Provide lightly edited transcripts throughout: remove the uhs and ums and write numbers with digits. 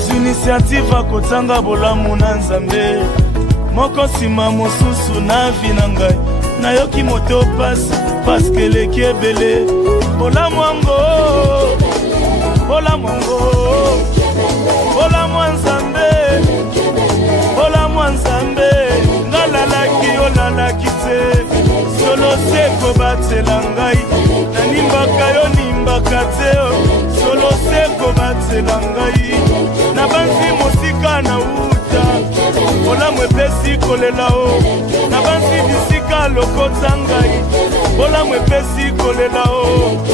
initiative akotanga bolamu na nzambe moko nsima mosusu na vi na ngai nayoki moto pasi paske eleki ebele bolamu yango bolamu yango bolamu ya nzambe bolamu ya nzambe ngalalaki olalaki te solo se kobatela ngai nanimbaka yo nimbaka te solo se kobatela ngai na banzi mosika na uta bolamu epesi kolela o na banzi bisika lokota ngai bolamu epesi kolela o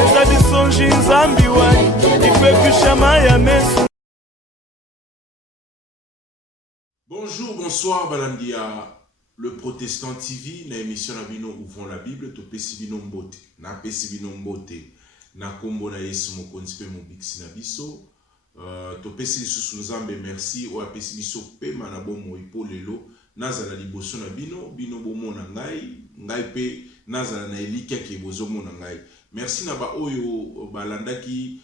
eza bisonji nzambi wani ipekushama ya mesu. Bonjour, bonsoir, Balandia, le Protestant TV, na émission na bino ouvrons la Bible, to pesi bino mbote, na pesi bino mbote, na kombo na Yesu mokonzi pe mobiksi na biso, to pesi lisusu nzambe merci, o apesi biso pe na bomo ipo lelo, nazala liboso na bino, bino bomo na ngai pe nazala na elikia ke bozo mo na ngai. Merci na ba oyo balandaki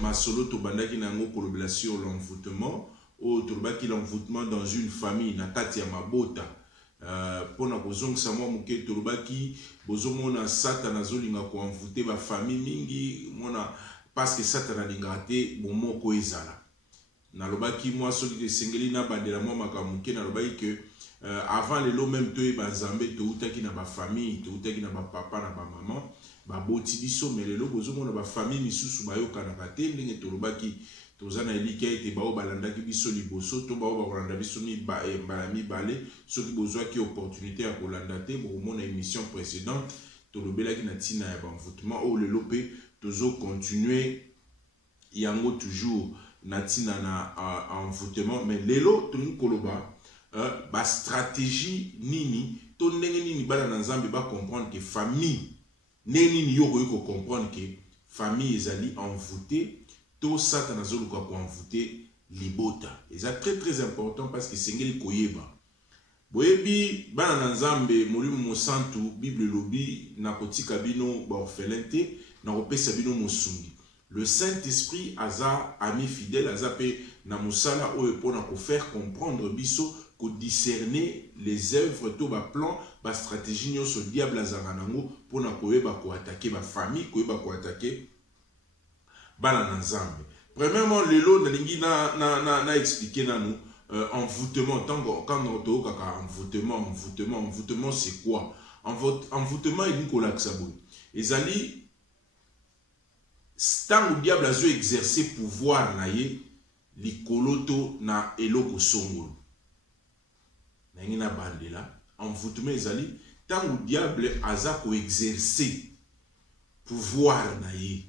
masolo to bandaki na ngo kolobela sur l'envoûtement. Ou turubaki l'envoûtement dans une famille na kati ya mabota pona kozongisa mwa moke turubaki bozomona satana azolinga koenvoûter ba famille mingi mona parce que satana alingaka te bomoko ezala nalobaki mwa soki esengeli na bandela mwa makambo moke nalobaki ke avant lelo même toyeba nzambe toutaki na bafamille toutaki na bapapa na bamama baboti biso me lelo bozomona bafamille misusu bayokanaka te ndenge tolobaki tozana elika ete bao balandaki biso liboso to bao bakolanda biso mbala mibale soki bozwaki opportunité ya kolanda te bokomona émission précédente tolobelaki na ntina ya banvoûtement oyo lelo mpe tozocontinue yango toujours na ntina na envoûtement mais lelo tolingi koloba bastratégie nini to ndenge nini bana na nzambe bacomprendre ke famille ndenge nini yo koki kocomprendre ke famille ezali envoûtée tout Satan azoluka koenvoûter libota. Et c'est très important parce que sengeli koyeba. Boyebi bana na nzambe molimo mosantu Bible lobi na kotika bino ba orphelin te na kopesa bino mosungi. Le Saint-Esprit aza ami fidèle aza pe na musala oyo pona ko faire comprendre biso ko discerner les œuvres to ba plan ba stratégie nyonso diable azanga nango pona koyeba ko attaquer ba famille koyeba ko attaquer bana na nzambe. Premièrement, lelo nalingi na expliquer nanu envoûtement tango quand on to kaka envoûtement c'est quoi? Envoûtement il ko laksa boy. Ezali tango diable azo exercer pouvoir na ye likoloto na eloko songolo. Na ngina bandela envoûtement ezali tango diable aza ko exercer pouvoir na ye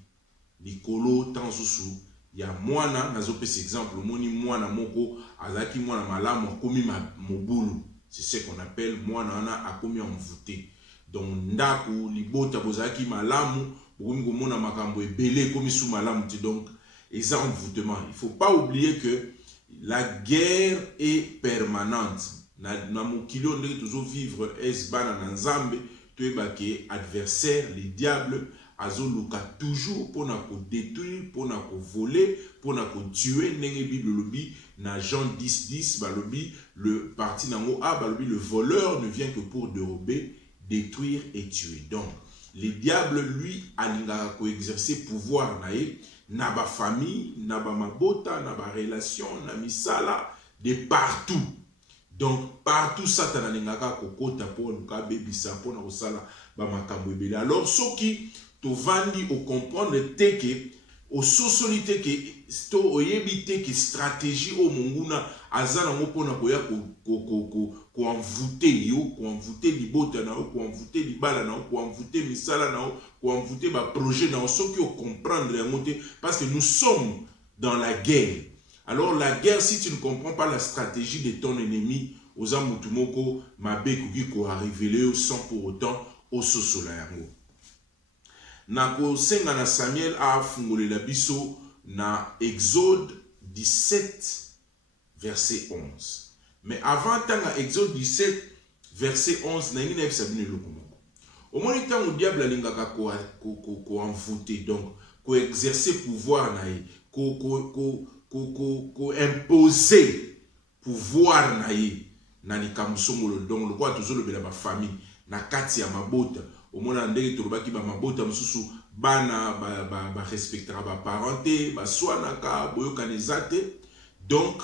likolo tanzusu ya mwana nazopesa exemple moni mwana moko azaki mwana malamu akomi mobulu c'est ce qu'on appelle mwana ana akomi envoûté donc ndaku libota bozaki malamu bokomi komona makambo ebele komi sous malamu ti donc eza envoûtement. Il faut pas oublier que la guerre est permanente na mokilo ndenge tozo vivre es bana na nzambe toyeba ke adversaire les diables azoluka toujours pour ko détruire, pour ko voler, pour ko tuer. Nenge Bible lobi na Jean 10:10 balobi le parti nango a balobi le voleur ne vient que pour dérober, détruire et tuer. Donc le diable lui alinga ko exercer pouvoir na ba famille, na ba mabota, na ba relation, na misala de partout. Donc partout Satan alingaka kokota pour ka bebisa pour na osala ba makambo ebele. Alors ceux qui to vandi au comprendre teke au sosolite ke sto oyebite ke stratégie au monguna azana mopona koya ko envoûter yo ko envoûter libota na ko envoûter libala na ko envoûter misala na ko envoûter ba projet na so ki o comprendre yangote parce que nous sommes dans la guerre. Alors la guerre, si tu ne comprends pas la stratégie de ton ennemi aux amutumoko mabe kuki ko arriver sans pour autant au sosola yango. Nako senga na Samuel a fungolela biso na Exode 17 verset 11. Mais avant tanga Exode 17 verset 11 na ngina ebisa bino eloko moko. Au moins tango diable alingaka ko envoûter donc ko exercer pouvoir na ye ko imposer pouvoir na ye na likambo songolo. Donc le quoi toujours le ba famille na kati ya mabota omona ndenge tolobaki ba mabota mosusu bana ba respectera ba parenté ba swanaka boyokana ezate. Donc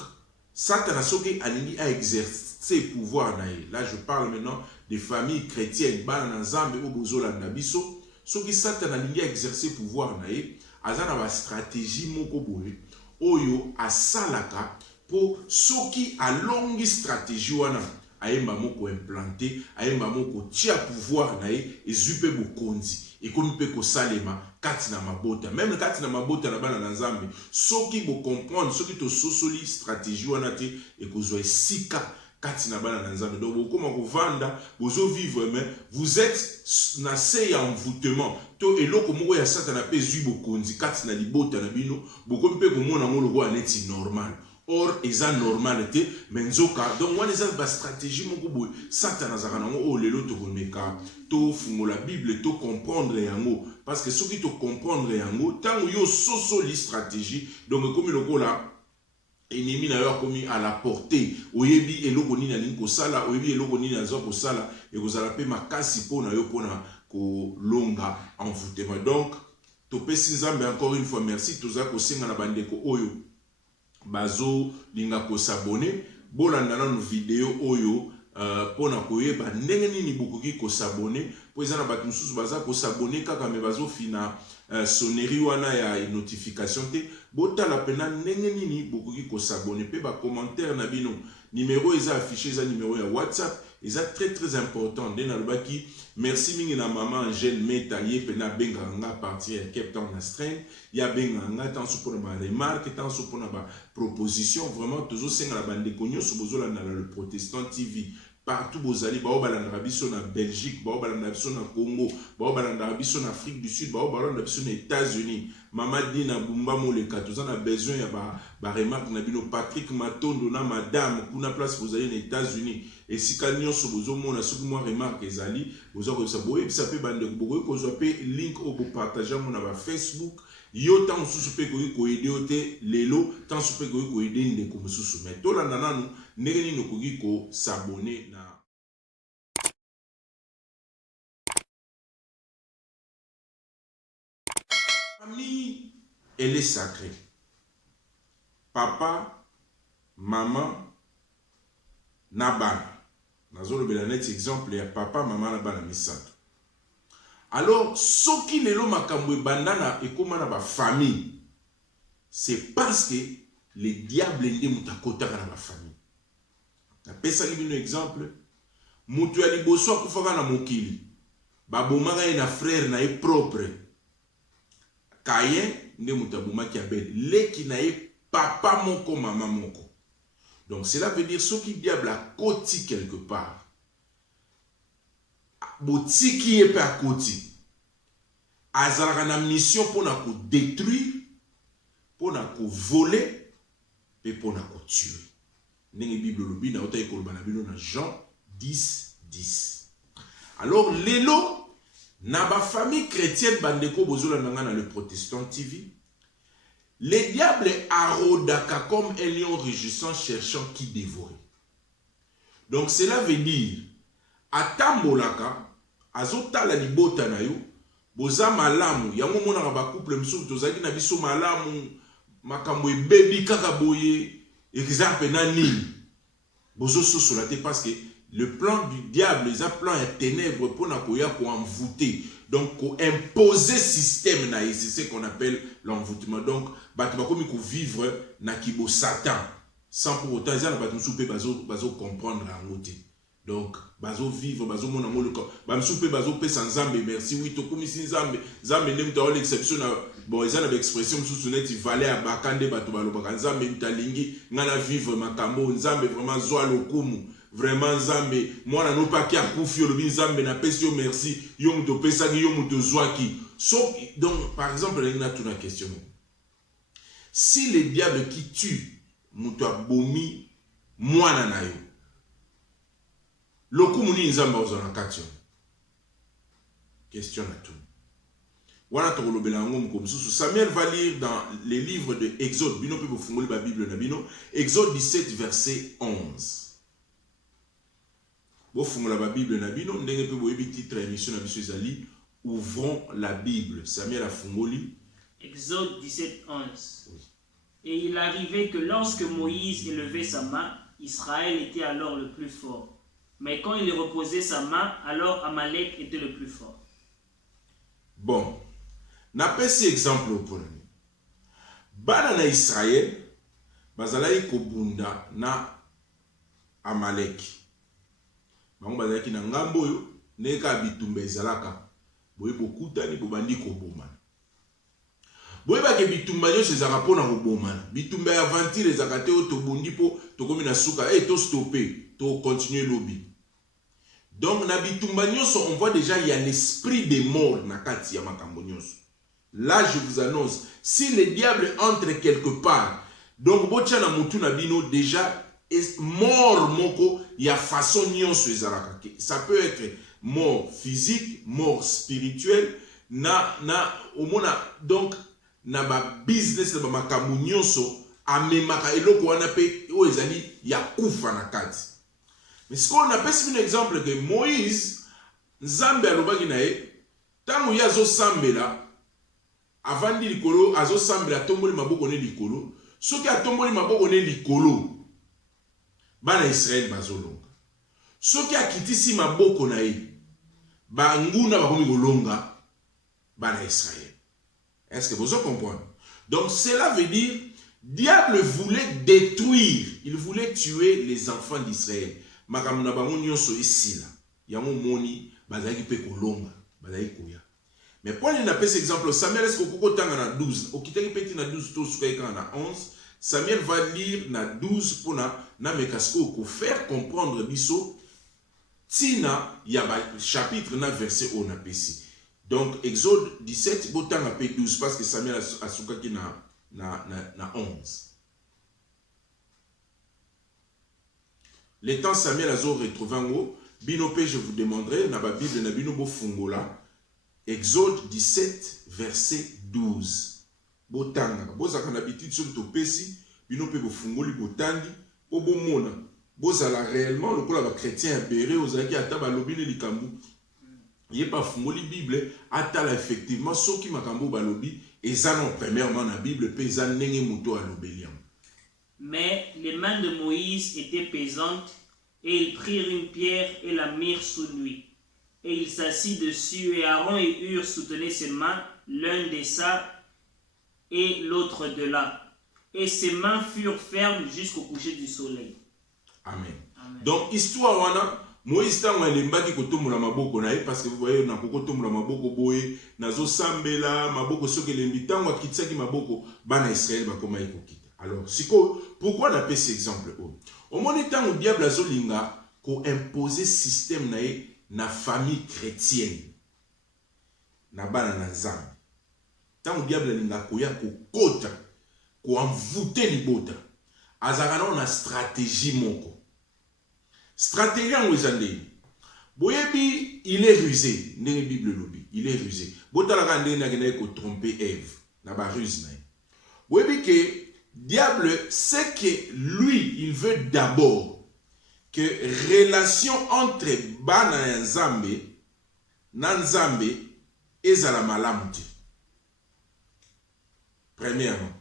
Satan soki alingi a exercer pouvoir na ye. Là je parle maintenant des familles chrétiennes bana na nzambe o bozola na biso. Soki Satan alingi a exercer pouvoir na ye azana ba stratégie moko boye oyo asalaka pour soki alongi stratégie wana ayemba moko implanté ayemba moko tia pouvoir na ye ezupe bokonzi ekomi pe ko salema kati na mabota même kati na mabota na bana na nzambe soki bo comprendre soki to sosoli stratégie wana te ekozwa esika kati na bana na nzambe. Donc bokoma kovanda bozo vivre mais vous êtes na se ya envoûtement to eloko moko ya Satan pe zui bokonzi kati na libota na bino bokomi pe komona ngolo ko aneti normal. Or eza normalité mais nzoka donc wana eza ba stratégie moko boye Satan azaka nango o lelo to komeka to fungola Bible to comprendre yango parce que soki to comprendre yango tango yo sosoli stratégie donc comme lokola ennemi na yo komi à la portée oyebi eloko nini alingi kosala oyebi eloko nini azwa kosala ekozala pe makasi mpona yo mpona kolonga envoûtement. Donc topesi nzambe encore une fois merci toza kosenga na bandeko oyo bazo linga ko s'abonner bolanda na vidéo oyo pona koyeba ndenge nini bokoki ko s'abonner po ezana bato mususu baza ko s'abonner kaka me bazo fina sonnerie wana ya notification te botala pena ndenge nini bokoki ko s'abonner pe ba commentaire na bino numéro eza affiché za numéro ya WhatsApp eza très important de na lobaki merci mingi na maman Angèle Meta ye pena benga nga partir ya Cape Town na Strain ya benga nga tant so pona ba remarque tant so pona ba proposition vraiment toujours senga la bande konyo so bozola na le Protestant TV partout bozali ba obalanda biso na Belgique ba obalanda biso na Congo ba obalanda biso na Afrique du Sud ba obalanda biso na États-Unis mama Dina Bumba Moleka toza na besoin ya ba remarque na bino Patrick Matondo na madame kuna place bozali na États-Unis et si kanyo so bozomona soki moi remarque ezali bozoko sa boye ça peut bande boye ko zo pe link au partager mon na Facebook yo tant susu pe ko aider ote lelo tant susu pe ko aider ndeko mususu mais to landa nanu ndenge nini koki ko s'abonner na famille. Elle est sacrée. Papa, maman, nabana. Nazolo belanet exemple ya papa, maman, nabana misato. Alors, ce qui lelo makamwe bandana et comment na ba famille, c'est parce que les diables ndi mutakota na ba famille. Na pesa libino exemple, mutu ya liboso akufaka na mokili. Babomaka na frère na e propre. Kayen nde mutabuma ki abel leki na ye papa moko mama moko. Donc cela veut dire ce qui diable a koti quelque part. Boti qui est pas koti. Azalaka na mission pour na ko détruire, pour na ko voler et pour na ko tuer. Ndenge Bible lobi na ota ekoloba na bino na Jean 10:10. Alors lelo na ba famille chrétienne bandeko bozola nanga na le Protestant TV, les diables arodaka comme un lion rugissant cherchant qui dévorer. Donc cela veut dire atambolaka azotala libota na yo boza malamu yango mona ba couple msuku tozaki na biso malamu makambo ebebi kaka boye exemple na nini bozo sosola te parce que le plan du diable, les plans à ténèbres pour envoûter. Donc, pour imposer système, c'est ce qu'on appelle l'envoûtement. Donc, comme il faut vivre na kibo Satan. Sans pour autant, ils ont souper bazo comprendre en côté. Donc, bazo vivre, bazo mon amour le corps. Bam souper bazo pe sans zambe, merci. Oui, to comme ici zambe, zambe nem ta l'exception. Bon, ils ont l'expression sous net, il valait à bakande bato balo bakan zambe mtalingi, ngana vivre makambo, zambe vraiment zoa lokumu. Vraiment Nzambe moi na no pas qui a confié le Nzambe na pesio merci yo muto pesa yo muto zwaki. So donc par exemple il y a une question. Si le diable qui tue muto abomi mwana na yo lokumu ni Nzamba ozana question na tout. Samuel va lire dans les livres de Exode, Exode 17, verset 11. Ouvrons la Bible. Samuel a fungoli. Exode 17, 11. Oui. Et il arrivait que lorsque Moïse élevait sa main, Israël était alors le plus fort. Mais quand il reposait sa main, alors Amalek était le plus fort. Bon, n'a pas cet exemple pour nous. Bana na Israël, bazalaki kobunda na Amalek. Bango bazalaki na ngambo yo, neka bitumba ezalaka. Boye bokutani bobandi kobomana. Boye ba ke bitumba yo sezaka pona kobomana. Bitumba ya aventure ezaka te o to bondi po to komi na suka, to stopper, to continuer lobby. Donc, na bitumba nyonso, on voit déjà il y a l'esprit des morts na kati ya makambo nyonso. Là, je vous annonce, si le diable entre quelque part, donc botia na mutu na bino déjà mort moko ya façon nyonso ezalaka. Ça peut être mort physique, mort spirituelle, omona donc na ba business na ba makambo nyonso amemaka eloko wana pe o ezali ya kufa na kati. Mais ce qu'on appelle, c'est un exemple que Moïse, Nzambe alobaki na ye, tango ya zo sambela, avant di likolo, azo sambela tomboli maboko ne likolo, soki atomboli maboko ne likolo, bana Israël bazolonga. Soki akitisi maboko na ye, ba nguna bakomi kolonga, bana Israël. Est-ce que vous comprenez? Donc cela veut dire, diable voulait détruire, il voulait tuer les enfants d'Israël. Makamuna bango nyonso esila yango moni bazaki pe kolonga bazaki koya. Mais pour les napes exemple Samuel est-ce que koko tanga na 12 okitaki peti na 12 to suka na 11 Samuel va lire na 12 pour na mekasko ko faire comprendre biso tina ya ba chapitre na verset on apesi. Donc Exode 17 botanga pe 12 parce que Samuel a suka ki na 11. Les temps Samuel a retrouvé en haut, Binope, je vous demanderai, dans la Bible, na Binobo Fungola, Exode 17, verset 12. Botanga, bozaka na habitude sur topesi, Binope bo Fungoli botangi, bobo mona, bozala réellement, le kola ba chrétien béré, ozaki ataba lobine likambu. Yé pas Fungoli Bible, atala effectivement, so ki makambo ba lobi, ezana premièrement na Bible, pe ezana nenge muto a lobeliam. Mais les mains de Moïse étaient pesantes, et ils prirent une pierre et la mirent sous lui. Et il s'assit dessus, et Aaron et Hur soutenaient ses mains, l'un de ça et l'autre de là. Et ses mains furent fermes jusqu'au coucher du soleil. Amen. Amen. Donc, histoire wana, Moïse tango alembaki kotombola maboko na ye, parce que vous voyez, na kotombola maboko boye, nazo sambela, maboko soki elembi, tango akitisaki maboko, bana Israël bakoma ekokita. Alors, siko, pourquoi on a fait cet exemple? Au moment où le diable a zolinga, ko imposer système na famille chrétienne. Na bana na nzambe. Tant le diable linga koya ko kota, ko envoûter libota. Azarana na stratégie moko. Stratégie en wezande. Boyebi, il est rusé. N'est Bible lobby. Il est rusé. Bota la gande na gene ko tromper Ève. Na ba ruse na. Boyebi que diable sait que lui, il veut d'abord que relation entre bana et Nzambe, Nanzambe, et la malamute. Premièrement,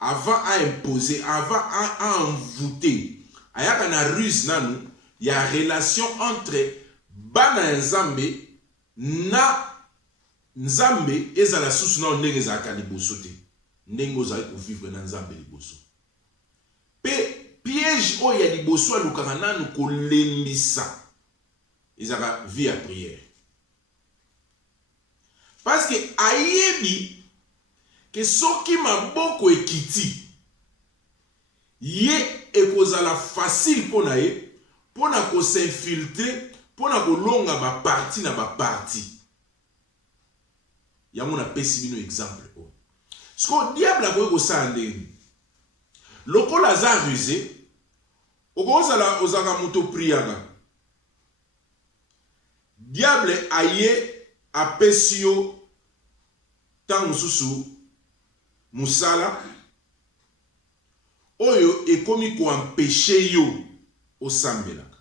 avant à imposer, avant à envoûter, il y a une ruse, il y a une relation entre bana et Nzambe, na Nzambe, et la source non n'est-ce libosote. Nengo za ko vivre na Nzambe liboso. Pe piège o ya liboso alukaka nanu ko lembisa. Ezaka vie à prière. Parce que ayebi que soki maboko ekiti ye ekozala facile pona ye pona ko s'infiltrer pona ko longa ba parti na ba parti. Yango na pesi bino exemple o. Ce que diable a voulu que ça en est. Loko laza rusé. Okozala ozaka moto priaga. Diable aye a pesio tant mosusu musala oyo ekomi ko empêcher yo osambelaka.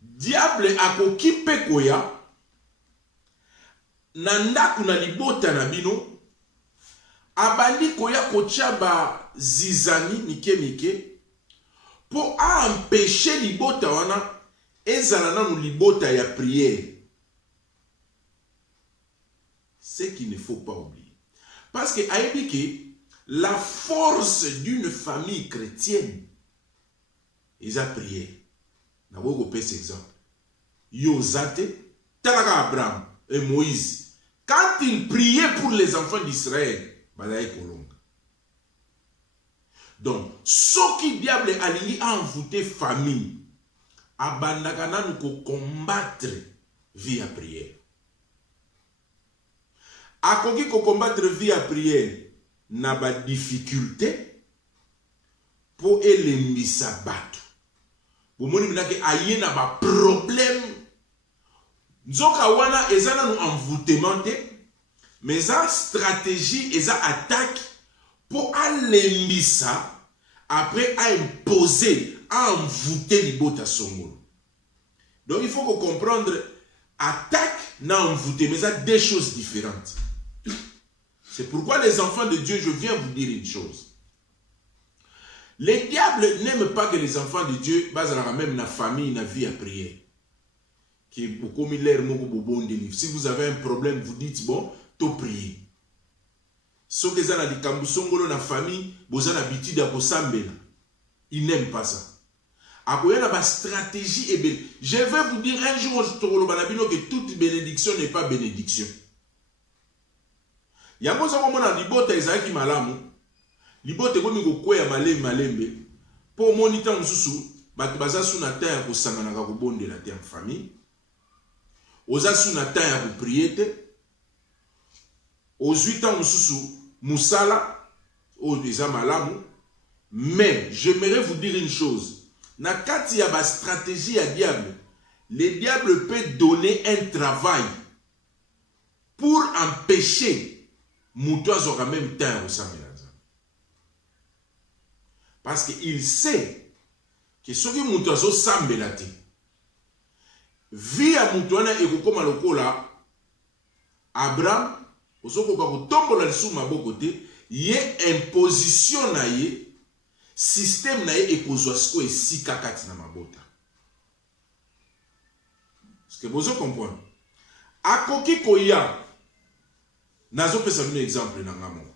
Diable akoki mpe koya na ndaku na libota na bino abandi koya kotia ba zizani mike mike po a empêcher libota wana ezala nanu libota ya prière. Ce qu'il ne faut pas oublier. Parce que ayebi ke la force d'une famille chrétienne est la prière. Na woko pese exemple. Yozate, talaka Abraham et Moïse. Quand ils priaient pour les enfants d'Israël, balaye kolonga. Donc, ce qui diable alingi a envoûté famille, abandaka nanu ko combattre via prière. Akoki ko combattre via prière na ba difficulté pour elembisa bato. Bomoni minake aye na ba problème. Nzoka wana eza nanu envoûtement te, mais eza stratégie, eza attaque pour alembisa après à imposer, à envoûter libota songolo. Donc il faut qu'on comprendre attaque na envoûter, mais ça deux choses différentes. C'est pourquoi les enfants de Dieu, je viens vous dire une chose. Les diables n'aiment pas que les enfants de Dieu basent même la famille, la vie à prier. Si vous avez un problème, vous dites bon, to prier. Ceux qui ont la famille, vous avez l'habitude de s'ambela. Ils n'aiment pas ça. Après, il y a une stratégie. Je vais vous dire un jour que toute bénédiction n'est pas bénédiction. Il y a un libota ezaki malamu. Libota komi ko kweya malembe. Pour moniter mususu, bato baza suna ta ya kosangana ka kobondela te en famille. Oza suna ta ya ko prier te. Aux 8 ans mususu musala o déjà malamu. Mais j'aimerais vous dire une chose. Na kati ya ba stratégie ya diable, le diable peut donner un travail pour empêcher Moutois aura même temps au Samuel. Parce qu'il sait que ce qui Moutois au Samuel, via Moutouana et Kokoma Lokola, Abraham, au Soko Tombo la sous ma côté, y a imposition na ye, système na ye et Kozoasko et si kakati na mabota. Est-ce que vous comprenez? A Koki Koya, nazo pesa un exemple na ngamo.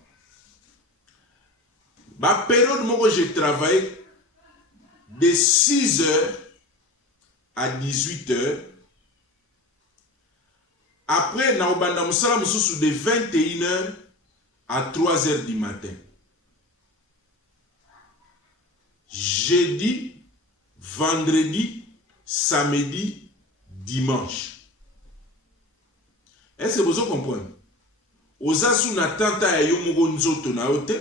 Ba période où j'ai travaillé de 6 h à 18 h. Après na obanda musala mususu de 21 h à 3 h du matin. Jeudi, vendredi, samedi, dimanche. Est-ce que vous comprenez? Oza suna tanta ya yo moko nzoto na yo te.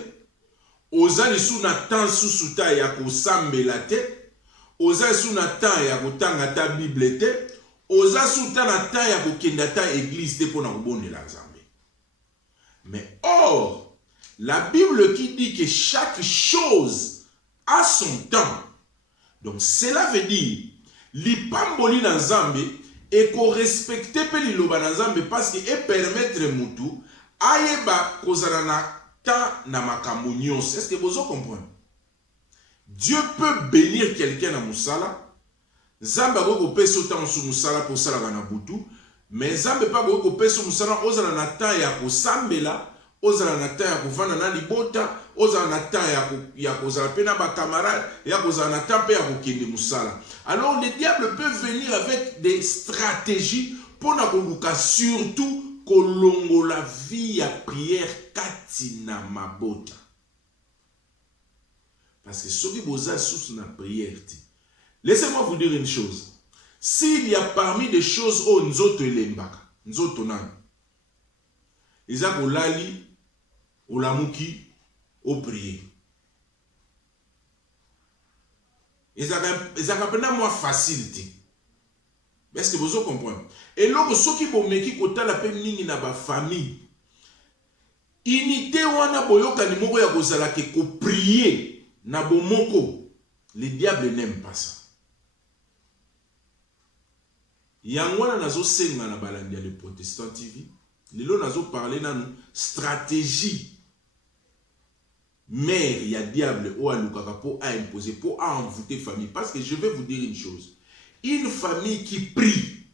Oza li suna tan susuta ya kosambela te. Oza suna tan ya kotanga ta Bible te. Oza suta na tan ya kokenda ta église te pona kobondela Nzambe. Mais or, la Bible qui dit que chaque chose a son temps. Donc cela veut dire li pamboli na Nzambe et qu'on respecte pe li loba na Nzambe parce que et permettre mutu ayeba kozala na ta na makambo nyonso. Est-ce que vous comprenez? Dieu peut bénir quelqu'un na musala. Nzambe ko pesa temps su musala pour sala na butu, mais Nzambe pa ko pesa musala ozala na ta ya ko sambela, ozala na ta ya ko vana na libota, ozala na ta ya ko zala pe na ba camarade, ya ko zala na ta pe ya ko kende musala. Alors le diable peut venir avec des stratégies pour na koluka surtout kolongo la vie à prière katina mabota. Parce que ce qui vous a sous la prière, laissez-moi vous dire une chose. S'il y a parmi des choses où nzoto elembaka, nzoto nan, ils ont lali, ou lamuki, ou prier. Ils ont moins facilité. Est-ce que vous comprenez? Et là, ceux qui vont mettre côté la peine ligne na ba famille. Unité wana boyoka ni moko ya kozala ke ko prier na bomoko. Le diable n'aime pas ça. Yangwana nazo senga na balandi ya le Protestant TV. Lelo nazo parler nanu stratégie. Mère, il y a diable ou à l'ukakapo à imposer pour envoûter famille. Parce que je vais vous dire une chose. Une famille qui prie,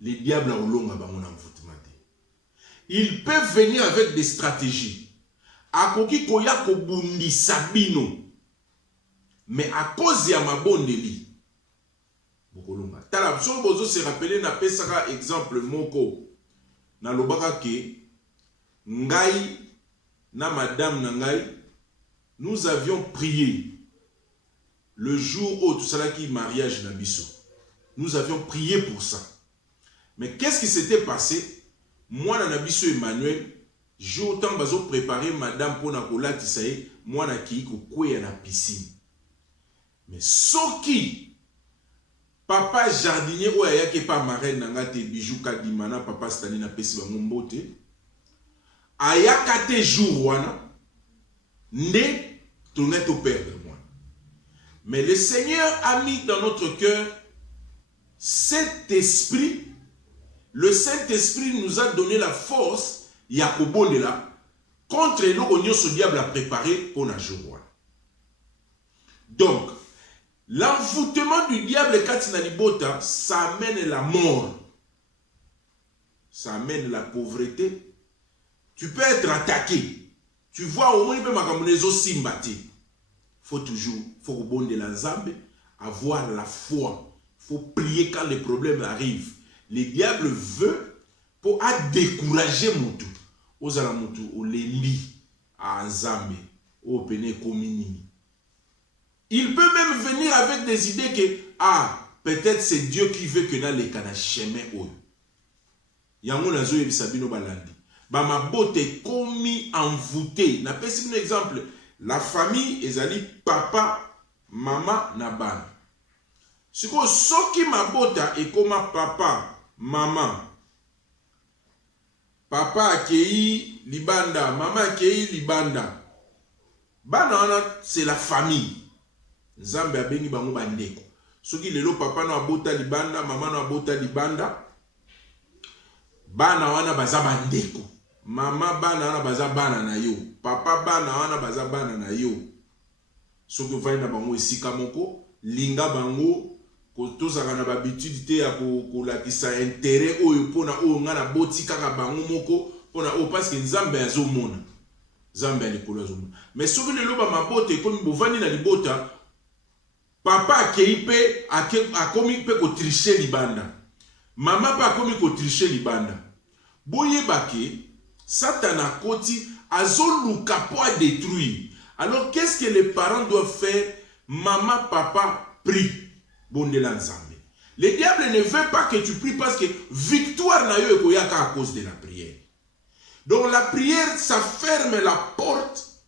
les diables ont l'onga ba mon envoûtement. Ils peuvent venir avec des stratégies. Akoki koya kobundi sabino. Mais à cause ya mabondeli. Bokolonga. Tala so bozo se rappeler na pesaka exemple moko. Na lobaka ke ngai na madame Nangai, nous avions prié le jour où tout ça qui mariage Nabiso. Nous avions prié pour ça. Mais qu'est-ce qui s'était passé? Moi, Nabiso Emmanuel, j'ai autant préparé madame pour Nakola Tisaye, moi, Naki, à la piscine. Mais ce qui, papa jardinier, ou ayake pas marraine, Nangate, bijou, kadimana, papa Stanina, pesi, bamombote, ayakate jour wana né tourner au père de moi. Mais le Seigneur a mis dans notre cœur cet esprit. Le Saint-Esprit nous a donné la force Yakobo de là contre l'oignon ce diable a préparé pour la jour. Donc l'envoûtement du diable Katina Libota, ça amène la mort, ça amène la pauvreté. Tu peux être attaqué. Tu vois, au moins, il peut m'accompagner aussi mbati. Faut toujours, faut au bon de la zambe, avoir la foi. Faut prier quand les problèmes arrivent. Le diable veut pour décourager Moutou. Aux alamoutou, au leli, à Nzambe, au pene komini. Il peut même venir avec des idées que, peut-être c'est Dieu qui veut que dans les canaux chemin ou. Yango nazo yebisabino balandi. Ba ma beauté commis envoûté. Na pesi un exemple. La famille ezali papa, maman, na ban. Siko soki ma bota et comme papa, maman. Papa akei libanda, maman akei libanda. Bana c'est la famille. Nzambe abengi bango bandeko. Soki lelo papa na bota libanda, maman na bota libanda. Bana wana baza bandeko. Mama bana wana baza bana na yo. Papa bana wana baza bana na yo. Soki vai na bango esika moko, linga bango ko tozaka na babitude te ya ko lakisa intérêt oyo pona oyo nga na boti kaka bango moko pona o parce que Nzambe azomona. Nzambe alikolo azomona. Mais soki lelo ba mabote komi bovani na libota, papa akei pe akomi pe ko tricher libanda. Maman pa akomi ko tricher libanda. Boye bake Satan a koti azoluka pour détruire. Alors qu'est-ce que les parents doivent faire? Maman, papa, prie. Bon de l'ensemble. Le diable ne veut pas que tu pries parce que victoire n'a eu à cause de la prière. Donc la prière, ça ferme la porte.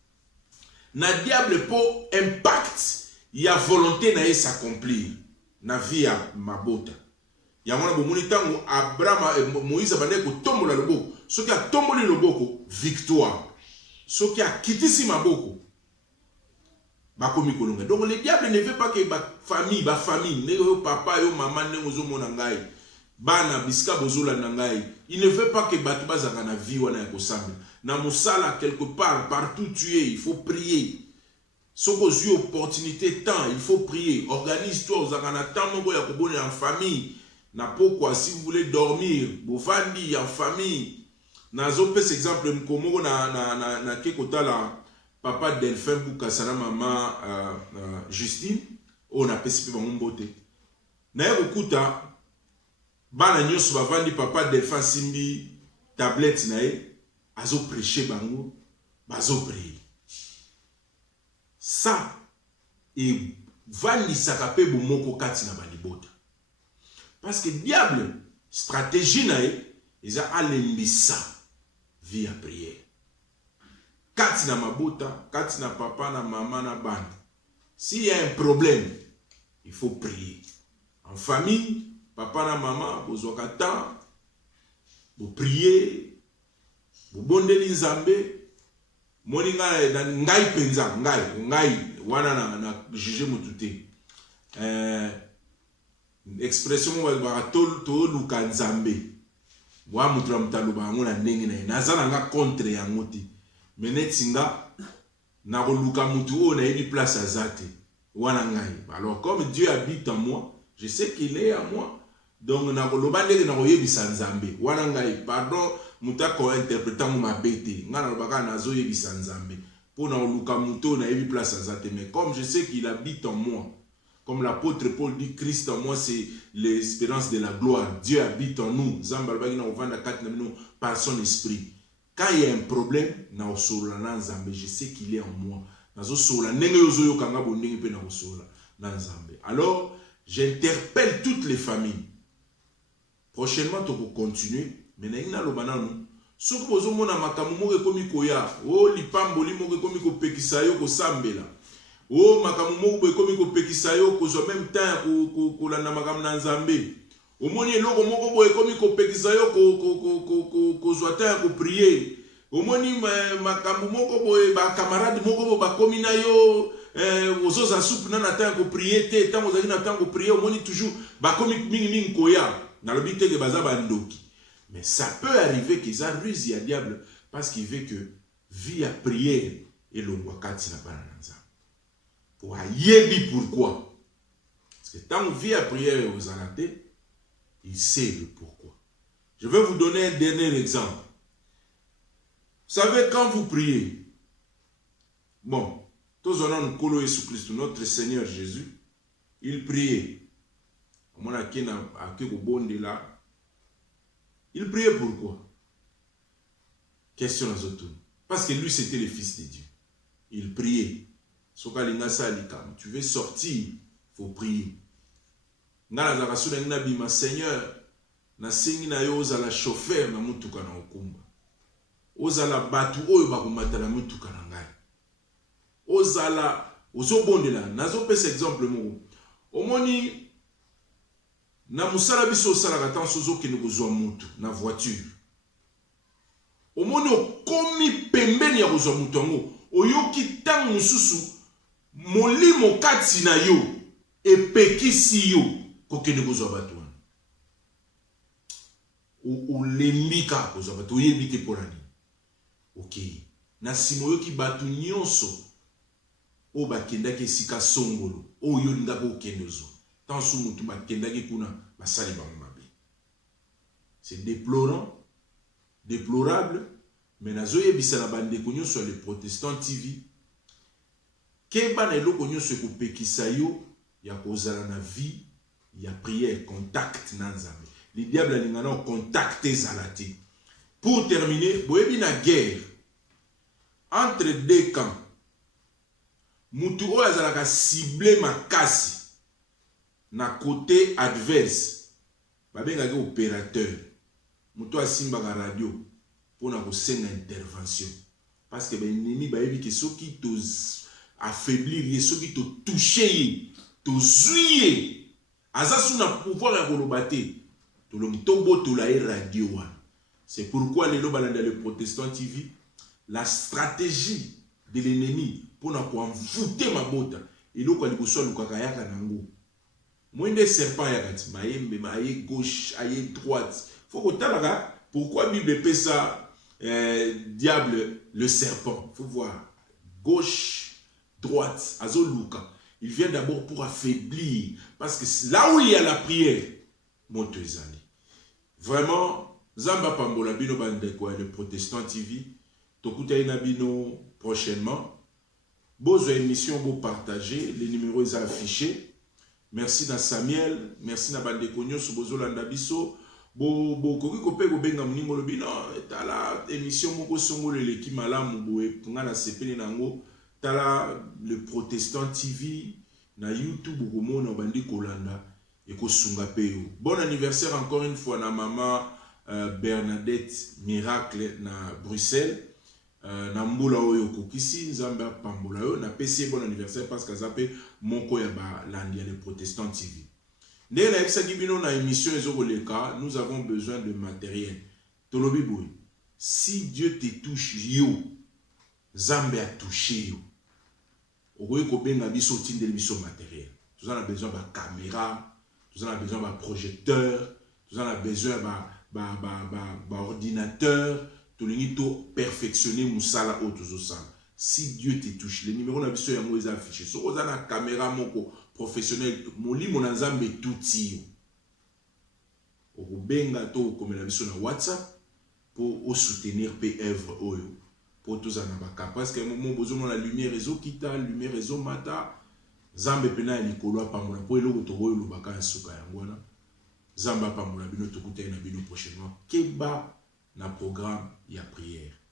Na diable pour impact, il y a volonté na s'accomplir. Na vie à mabota. Yamona bomoni tango Abraham Moïse bande ko tombola loboko. Soki a tomboli loboko, victoire. Soki a kitisi maboko. Bakomi kolonga. Donc le diable ne veut pas que ba famille, ne papa yo maman ne ozo mona ngai. Bana biska bozola ngai. Il ne veut pas que batu bazaka na vie wana ya kosambe. Na musala quelque part, partout tu es, il faut prier. Soko zui opportunité temps, il faut prier. Organise-toi aux akana temps moko ya kobone en famille. Na pourquoi si vous voulez dormir, bovandi en famille. Nazo pes exemple mkomoko na kekota la papa Delphin Boukasana maman Justine on a pesi pe mbote. Na yokuta bana nyoso bavandi papa Delphin simbi tablette na ye azo prêcher bango bazo prier. Ça et vandi sakape bomoko kati na balibota. Parce que diable stratégie na ye ils a alembisa via prière. Kati na mabota, kati na papa, na maman, na bande. S'il y a un problème, il faut prier. en famille, papa na maman, vous avez temps, vous priez, vous bondez Nzambe, moni ngai penza, ngai, wana na juger mutute. Expression wa to luka Nzambe. Wa mutra mtaluba ngona ndenge na nazana nga contre ya ngoti. Menetsinga na luka mutu o na yebi place azate. Wana ngai. Alors comme Dieu habite en moi, je sais qu'il est en moi. Donc na loba ndenge na yebi Nzambe. Wana ngai, pardon, muta ko interprétant ma bête. Nga na lobaka nazo yebi Nzambe. Pour na luka mutu na yebi place azate, mais comme je sais qu'il habite en moi. Comme l'apôtre Paul dit, Christ en moi, c'est l'espérance de la gloire. Dieu habite en nous. Par son esprit. Quand il y a un problème, je sais qu'il est en moi. Alors, j'interpelle toutes les familles. Prochainement, tu peux continuer. Mais il y a ce que vous avez oh makamu moko ekomi ko pekisa yo ko zo même temps ko landa makamu na Nzambe omoni eloko moko bo ekomi ko pekisa yo ko zo temps ko prier omoni makamu moko bo ba camarade moko bo ba komi na yo ozoza soupe na temps ko prier te tant ozali na temps ko prier omoni toujours ba komi mingi koya na lobi te ke baza ba ndoki. Mais ça peut arriver qu'ils a ruse ya diable parce qu'il veut que vie à prière et le wakati na bana Nzambe. Pour yebi pourquoi. Parce que tant que vie à prière aux anathèmes, il sait le pourquoi. Je vais vous donner un dernier exemple. Vous savez, quand vous priez, bon, tous en nous collons Jésus Christ, notre Seigneur Jésus, il priait. Il priait pourquoi? Question à Zotoun. Parce que lui, c'était le Fils de Dieu. Il priait. Tu veux sortir, il faut prier. Seigneur, na singi na yo ozala chauffeur na mutuka na okumba. Ozala batu oyo bakumata na mutuka na ngai. Ozala ozobondela. Nazo pesa exemple moko. Omoni na musala biso osala katan sozo kene kozwa mutu na voiture. Omoni okomi pembeni ya kozwa mutu yango. Oyoki tangu mususu molimo kati na yo epekisi yo kokende kozwa bato wana. Olembika kozwa bato oyebi te mpo nani. Ok. Na nsima oyoki bato nyonso oyo bakendaki esika songolo oyo olingaka okende ozwa. Tansu mutu bakendaki kuna basali bango mabe. C'est déplorant, déplorable, mais nazoyebisa na bandeko nyonso ya le Protestant TV keba na eloko nyonso ekopekisa yo ya kozala na vie ya prière, contact na Nzambe. Le diable alingana o contacte ezalati. Pour terminer, boyebi na guerre entre deux camps. Mutu oyo azalaka ciblé makasi na côté adverse. Babengaki opérateur. Mutu asimbaka radio pour na kosenga intervention. Parce que l'ennemi bayebi ke soki to affaiblir, soki to toucher, to zuyer. Azasu na pouvoir ya kolobate. To longi tombo to la radio. C'est pourquoi les lobalanda le Protestant TV, la stratégie de l'ennemi pour na ko envoûter mabota. Et loko alikoso lukaka yaka nango. Moinde serpent yakati, maembe, maye gauche, aye droite. Faut que talaka pourquoi Bible appelle ça diable le serpent. Faut voir gauche, droite, azoluka. Il vient d'abord pour affaiblir parce que là où il y a la prière, montezali. Vraiment, Zamba Pambola Bino Bandeko le Protestant TV, Tokuta Inabino prochainement. Beaux émissions, beaux partagés, les numéros sont affichés. Merci na Samuel, merci na Bandeko Nyoso Bozolanda Biso. Bo koki kope ko benga muningo lobino tala émission moko songolo leki malamu boe ngana sepeli nango tala le Protestant TV na YouTube ko mona bandi kolanda et ko sunga peyo. Bon anniversaire encore une fois na maman Bernadette Miracle na Bruxelles na mbula oyo kokisi Nzamba Pambola yo na PC bon anniversaire parce que zape moko ya ba landi le Protestant TV. Dès la émission nous avons besoin de matériel. Tolobi boy, si Dieu te touche, yo, Zambé a touché yo. Ogoye kobenga biso tinde biso matériel. Nous avons besoin de caméra, nous avons besoin de projecteur, nous avons besoin de ordinateur, tout le monde perfectionner musala ou tout ça. Si Dieu te touche, les numéros na biso yango les affichés. So vous avez une caméra moko professionnel, moli mon Nzambe tout tio. Ogobenga to comme la biso na WhatsApp pour soutenir œuvre oyo. Pour tous en avoir parce qu'à un moment besoin la lumière réseau kita lumière réseau mata Zambe pena likolo pa mona po eloko to boyo lobaka nsuka yangwana Zamba pa mona bino to kuta na bino prochainement keba na programme ya prière.